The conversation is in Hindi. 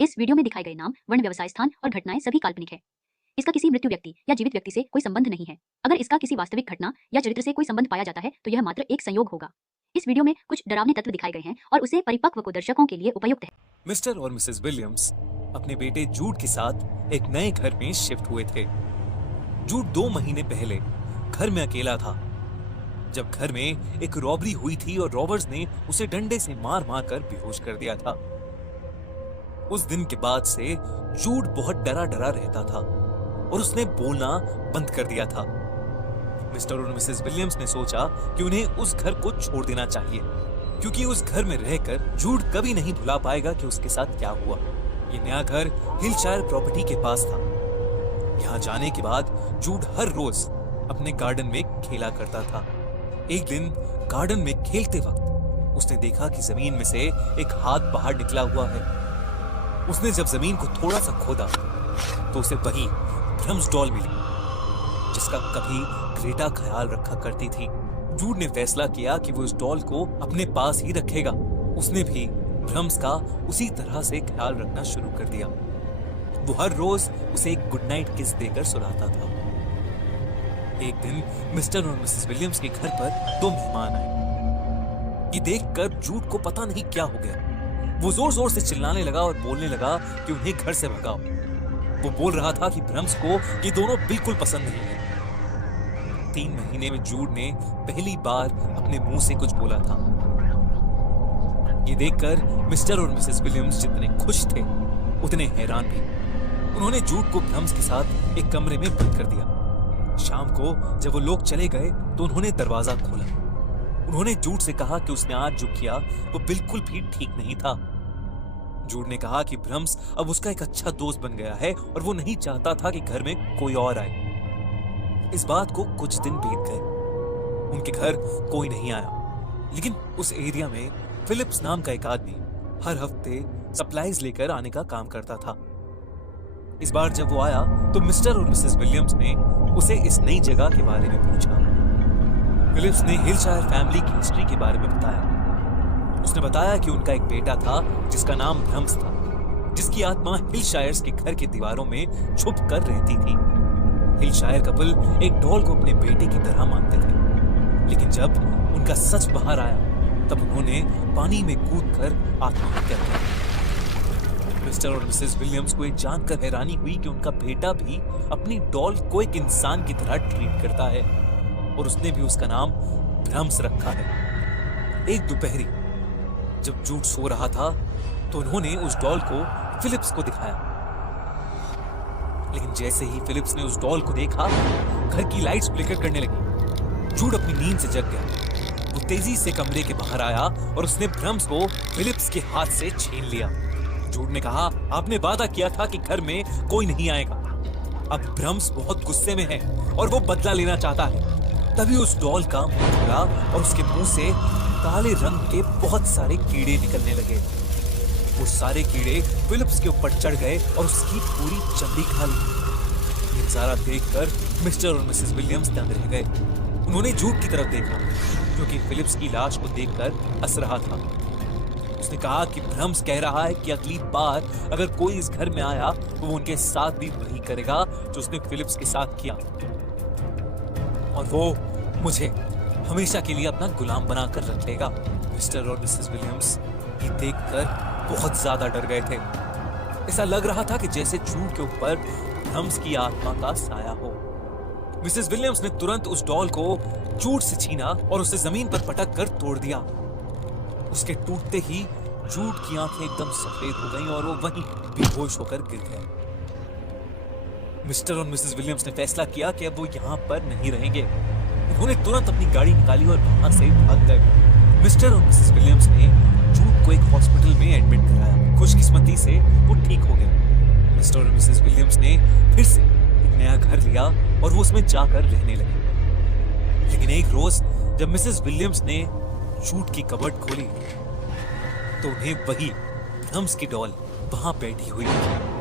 इस वीडियो में दिखाए गए नाम, वर्ण, व्यवसाय स्थान और घटनाएं सभी काल्पनिक है। इसका किसी मृत्यु व्यक्ति या जीवित व्यक्ति से कोई संबंध नहीं है। अगर इसका किसी वास्तविक घटना या चरित्र से कोई संबंध पाया जाता है तो यह मात्र एक संयोग होगा। इस वीडियो में कुछ डरावने तत्व दिखाए गए हैं और उसे परिपक्व को दर्शकों के लिए उपयुक्त है। मिस्टर और मिसेस विलियम्स अपने बेटे जूड के साथ एक नए घर में शिफ्ट हुए थे। जूड 2 महीने पहले घर में अकेला था जब घर में एक रॉबरी हुई थी और रॉबर्स ने उसे डंडे से मार मार कर बेहोश कर दिया था। उस दिन के बाद से जूड बहुत डरा डरा रहता था और उसने बोलना बंद कर दिया था। मिस्टर और मिसेस विलियम्स ने सोचा कि उन्हें उस घर को छोड़ देना चाहिए क्योंकि उस घर में रहकर जूड कभी नहीं भुला पाएगा कि उसके साथ क्या हुआ। ये नया घर हिलशायर प्रॉपर्टी के पास था। यहाँ जाने के बाद जूड हर रोज अपने गार्डन में खेला करता था। एक दिन गार्डन में खेलते वक्त उसने देखा कि जमीन में से एक हाथ बाहर निकला हुआ है। उसने जब जमीन को थोड़ा सा खोदा तो उसे वही भ्रम्स डॉल मिली जिसका कभी ग्रेटा ख्याल रखा करती थी। जूड ने फैसला किया कि वो उस डॉल को अपने पास ही रखेगा। उसने भी भ्रम्स का उसी तरह से ख्याल रखना शुरू कर दिया। वो हर रोज उसे एक गुड नाइट किस देकर सुलाता था। एक दिन मिस्टर और मिसेस विलियम्स के घर पर 2 मेहमान आए। ये देखकर जूड को पता नहीं क्या हो गया। वो जोर जोर से चिल्लाने लगा और बोलने लगा कि उन्हें घर से भगाओ। वो बोल रहा था कि भ्रम्स को ये दोनों बिल्कुल पसंद नहीं है। 3 महीने में जूड ने पहली बार अपने मुंह से कुछ बोला था। ये देखकर मिस्टर और मिसेस विलियम्स जितने खुश थे उतने हैरान भी। उन्होंने जूड को भ्रम्स के साथ एक कमरे में बंद कर दिया। शाम को जब वो लोग चले गए तो उन्होंने दरवाजा खोला। उन्होंने जूड से कहा कि उसने आज जो किया वो बिल्कुल भी ठीक नहीं था। जूड ने कहा कि भ्रम्स अब उसका एक अच्छा दोस्त बन गया है और वो नहीं चाहता था कि घर में कोई और आए। इस बात को कुछ दिन बीत गए। उनके घर कोई नहीं आया, लेकिन उस एरिया में फिलिप्स नाम का एक आदमी हर हफ्ते सप्लाईज लेकर आने का काम करता था। इस बार जब वो आया तो मिस्टर और मिसेस विलियम्स ने उसे इस नई जगह के बारे में पूछा। फिलिप्स ने हिलशायर फैमिली की हिस्ट्री के बारे में बताया। उसने बताया कि उनका एक बेटा था जिसका नाम भ्रम्स था, जिसकी आत्मा हिलशायर्स के घर की दीवारों में छुप कर रहती थी। हिलशायर कपल एक डॉल को अपने बेटे की तरह मानते थे, लेकिन जब उनका सच बाहर आया तब उन्होंने पानी में कूदकर आत्महत्या की। मिस्टर और मिसेस विलियम्स को ये जानकर हैरानी हुई कि उनका बेटा भी अपनी डॉल को एक इंसान की तरह ट्रीट करता है और उसने भी उसका नाम भ्रम्स रखा है। एक दोपहरी जब जूड सो रहा था तो उन्होंने उस डॉल को फिलिप्स को दिखाया, लेकिन जैसे ही फिलिप्स ने उस डॉल को देखा घर की लाइट्स फ्लिकर करने लगी। जूड अपनी नींद से जग गया। वो तेजी से कमरे के बाहर आया और उसने भ्रम्स को फिलिप्स के हाथ से छीन लिया। जूड ने कहा, आपने वादा किया था कि घर में कोई नहीं आएगा। अब भ्रम्स बहुत गुस्से में है और वो बदला लेना चाहता है। तभी उस डॉल का मुंह खुला और उसके मुंह से काले रंग के बहुत सारे कीड़े निकलने लगे। वो सारे कीड़े फिलिप्स के ऊपर चढ़ गए और उसकी पूरी चमड़ी खा ली। ये नजारा देखकर मिस्टर और मिसेस विलियम्स दंग रह गए। उन्होंने जूड की तरफ देखा जो कि फिलिप्स की लाश को देखकर हंस रहा था। उसने कहा कि भ्रम्स कह रहा है कि अगली बार अगर कोई इस घर में आया तो वो उनके साथ भी वही करेगा जो उसने फिलिप्स के साथ किया, और वो मुझे हमेशा के लिए अपना गुलाम बनाकर रखेगा। मिस्टर और मिसेस विलियम्स ये देखकर बहुत ज्यादा डर गए थे। ऐसा लग रहा था कि जैसे जूड के ऊपर भ्रम्स की आत्मा का साया हो। मिसेस विलियम्स ने तुरंत उस डॉल को जूड से छीना और उसे जमीन पर पटक कर तोड़ दिया। उसके टूटते ही जूड की आंखें एकदम सफेद हो गईं और वो वहीं बेहोश होकर गिर गया। मिस्टर और मिसेस विलियम्स ने फैसला किया कि अब वो यहाँ पर नहीं रहेंगे। उन्होंने तुरंत अपनी गाड़ी निकाली और वहां से भाग गए। मिस्टर और मिसेस विलियम्स ने जूड को एक हॉस्पिटल में एडमिट कराया। खुशकिस्मती से वो ठीक हो गया। मिस्टर और मिसेस विलियम्स ने फिर से एक नया घर लिया और वो उसमें जाकर रहने लगे। लेकिन एक रोज जब मिसेस विलियम्स ने जूड की कबर्ड खोली तो उन्हें वही भ्रम्स की डॉल वहां बैठी हुई थी।